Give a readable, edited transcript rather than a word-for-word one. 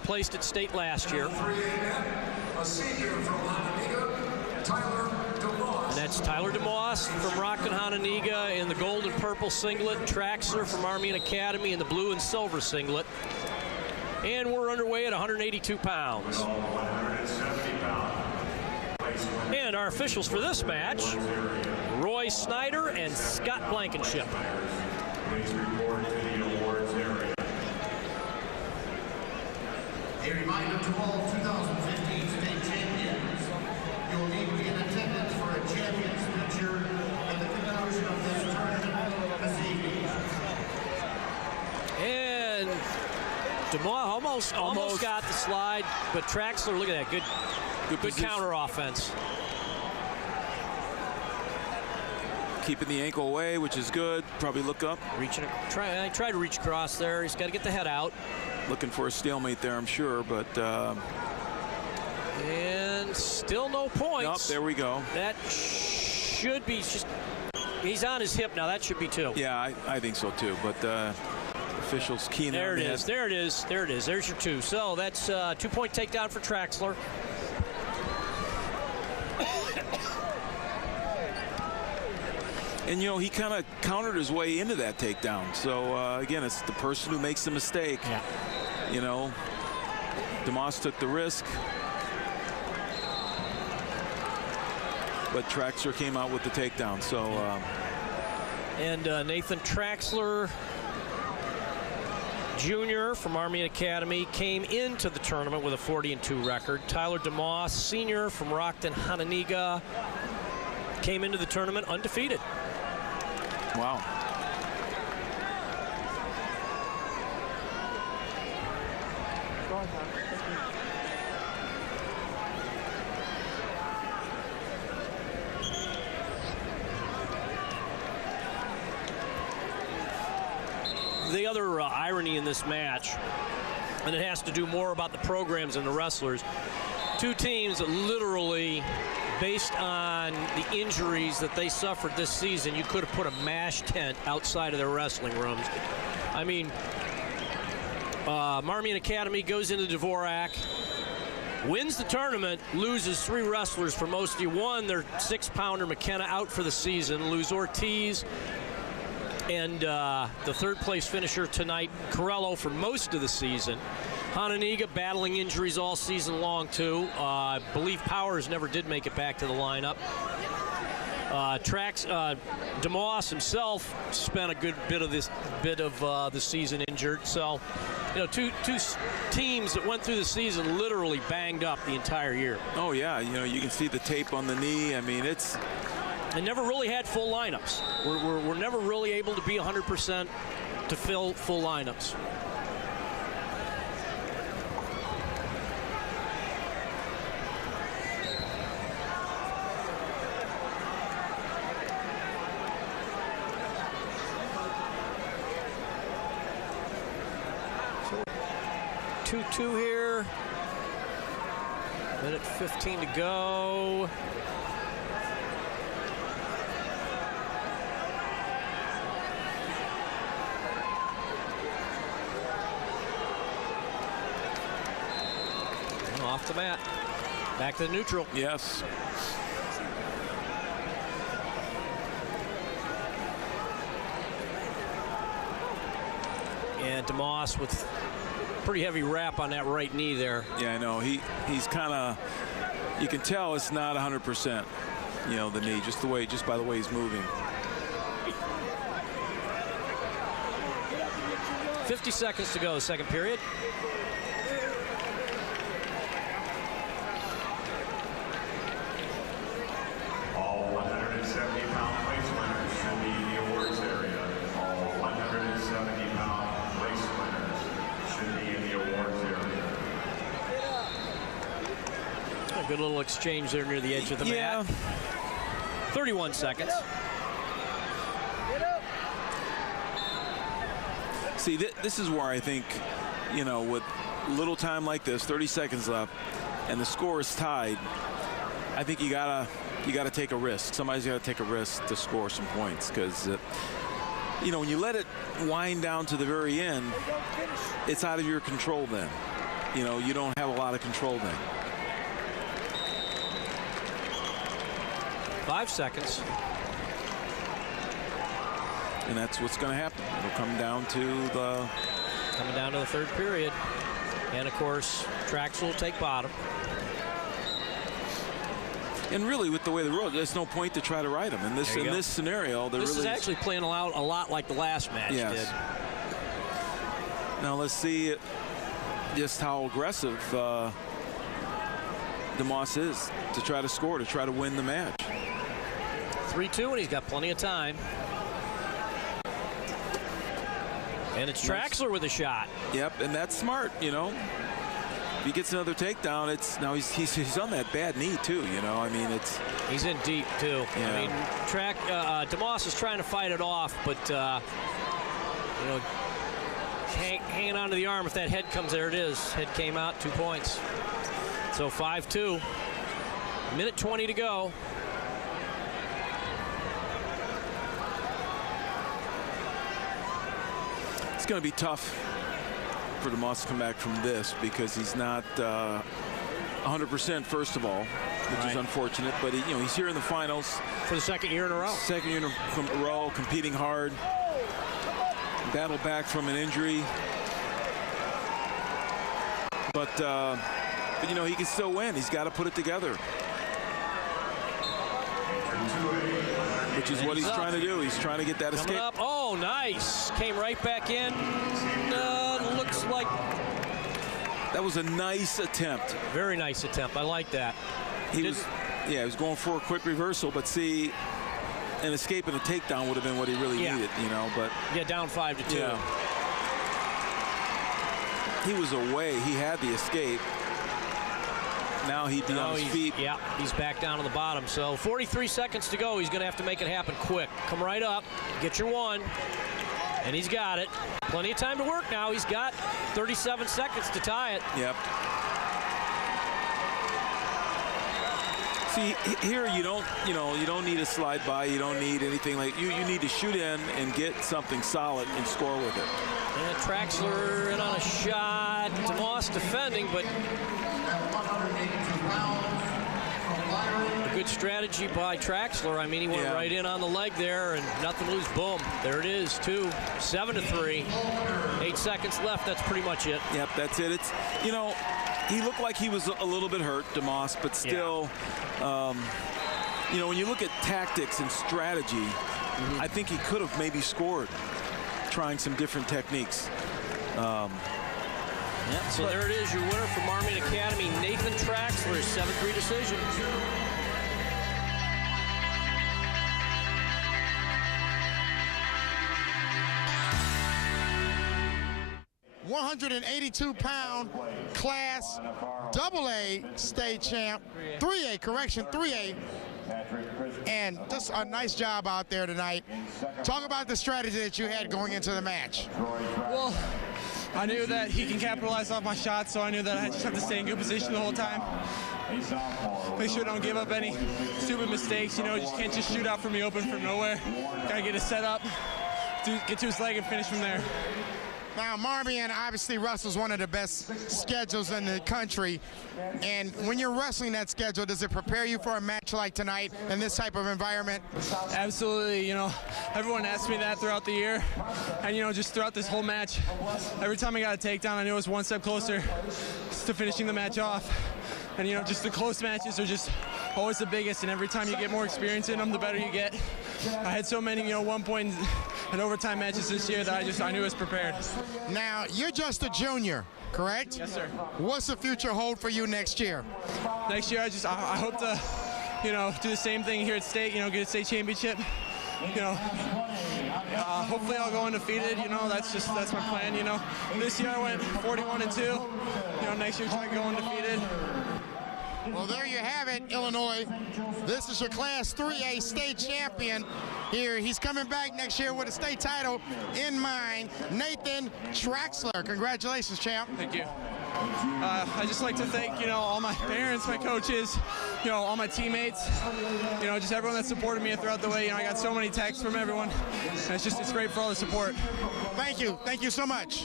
placed at state last year. A senior from Hononegah, Tyler Demoss. And that's Tyler Demoss from Rockton Hononegah in the gold and purple singlet. Traxler from Army and Academy in the blue and silver singlet. And we're underway at 182 pounds. 170 pounds. And our officials for this match, Roy Snyder and Scott Blankenship. Please report to the awards area. A reminder to all 2015 state champions, you'll need to be in attendance for a champion's picture at the conclusion of this tournament this evening. And DeMoss almost got the slide, but Traxler, look at that, good counter offense. Keeping the ankle away, which is good. Probably look up. Try to reach across there. He's got to get the head out. Looking for a stalemate there, I'm sure, but... and still no points. Nope, there we go. That should be just... He's on his hip now. That should be two. Yeah, I think so too, but officials keying there on it is. There it is. There it is. There's your two. So that's a 2-point takedown for Traxler. And, you know, he kind of countered his way into that takedown. So, again, it's the person who makes the mistake. Yeah. You know, Demoss took the risk. But Traxler came out with the takedown. So, and Nathan Traxler Jr. from Army and Academy came into the tournament with a 40-2 record. Tyler Demoss, senior from Rockton Hononegah, came into the tournament undefeated. Wow. The other irony in this match, and it has to do more about the programs and the wrestlers, two teams that literally, based on the injuries that they suffered this season, you could have put a MASH tent outside of their wrestling rooms. I mean, Army and Academy goes into Dvorak, wins the tournament, loses 3 wrestlers for most of you. One, their 6-pounder McKenna out for the season, lose Ortiz, and the third-place finisher tonight, Corello, for most of the season. Hononegah battling injuries all season long, too. I believe Powers never did make it back to the lineup. Demoss himself spent a good bit of the season injured. So, you know, two teams that went through the season literally banged up the entire year. Oh, yeah. You know, you can see the tape on the knee. I mean, it's... And never really had full lineups. We're never really able to be 100% to fill full lineups. So 2-2 here. Minute 15 to go. Off the mat. Back to the neutral. Yes. And Demoss with pretty heavy wrap on that right knee there. Yeah, I know. He's kind of, you can tell it's not 100%, you know, the knee, just by the way he's moving. 50 seconds to go, second period. All 170-pound place winners should be in the awards area. All 170-pound place winners should be in the awards area. A good little exchange there near the edge of the mat. 31 seconds. See, this is where I think, you know, with little time like this, 30 seconds left, and the score is tied, I think you gotta take a risk. Somebody's got to take a risk to score some points, because, you know, when you let it wind down to the very end, it's out of your control then. you know, you don't have a lot of control then. 5 seconds. And that's what's going to happen. It'll come down to the... Coming down to the third period. And, of course, Traxler will take bottom. And really, with the way the road, there's no point to try to ride them. In this scenario, this is actually playing a lot like the last match did. Now let's see just how aggressive Demoss is to try to score, to try to win the match. 3-2, and he's got plenty of time. And it's Traxler with a shot. Yep, and that's smart, you know. If he gets another takedown, it's now he's on that bad knee too, you know. I mean, he's in deep too. Yeah. I mean, Demoss is trying to fight it off, but you know, hanging onto the arm. If that head comes, there it is. Head came out, 2 points. So 5-2. Minute 20 to go. It's going to be tough for Demoss to come back from this because he's not 100% first of all, which is unfortunate. But you know, he's here in the finals for the second year in a row. Second year in a row, competing hard. Battled back from an injury, but you know, he can still win. He's got to put it together, which is what he's trying to do. He's trying to get that escape. Up. Oh, nice. Came right back in. Looks like that was a nice attempt. Very nice attempt. I like that. He was going for a quick reversal, but see, an escape and a takedown would have been what he really needed, you know. But down 5-2. Yeah. He was away. He had the escape. Now he'd be on his feet. Yeah, he's back down to the bottom. So 43 seconds to go. He's going to have to make it happen quick. Come right up. Get your one. And he's got it. Plenty of time to work now. He's got 37 seconds to tie it. Yep. See, here you don't need a slide by. You don't need anything like you need to shoot in and get something solid and score with it. And Traxler in on a shot. Demoss defending, but a good strategy by Traxler. I mean, he went right in on the leg there and nothing loose. Boom. There it is. 7-3. 8 seconds left. That's pretty much it. Yep, that's it. It's, you know, he looked like he was a little bit hurt, Demoss, but still, you know, when you look at tactics and strategy, I think he could have maybe scored trying some different techniques. So there it is, your winner from Marmion Academy, Nathan Traxler, 7-3 decision. £182 class AA state champ, 3A, correction, 3A. And just a nice job out there tonight. Talk about the strategy that you had going into the match. Well, I knew that he can capitalize off my shots, so I knew that I just have to stay in good position the whole time. Make sure I don't give up any stupid mistakes. You know, you just can't just shoot out from the open from nowhere. Gotta get it set up, get to his leg and finish from there. Now, Marmion obviously wrestles one of the best schedules in the country. And when you're wrestling that schedule, does it prepare you for a match like tonight in this type of environment? Absolutely. You know, everyone asked me that throughout the year. And, you know, just throughout this whole match, every time I got a takedown, I knew it was one step closer to finishing the match off. And, you know, just the close matches are just always the biggest. And every time you get more experience in them, the better you get. I had so many, you know, 1 point and overtime matches this year that I knew I was prepared. Now, you're just a junior, correct? Yes, sir. What's the future hold for you next year? Next year, I hope to, you know, do the same thing here at state, you know, get a state championship. You know, hopefully I'll go undefeated, you know, that's my plan, you know. This year I went 41-2, you know, next year try to go undefeated. Well, there you have it, Illinois. This is your Class 3A state champion here. He's coming back next year with a state title in mind, Nathan Traxler. Congratulations, champ. Thank you. I just like to thank, you know, all my parents, my coaches, you know, all my teammates, you know, just everyone that supported me throughout the way. You know, I got so many texts from everyone. And it's great for all the support. Thank you. Thank you so much.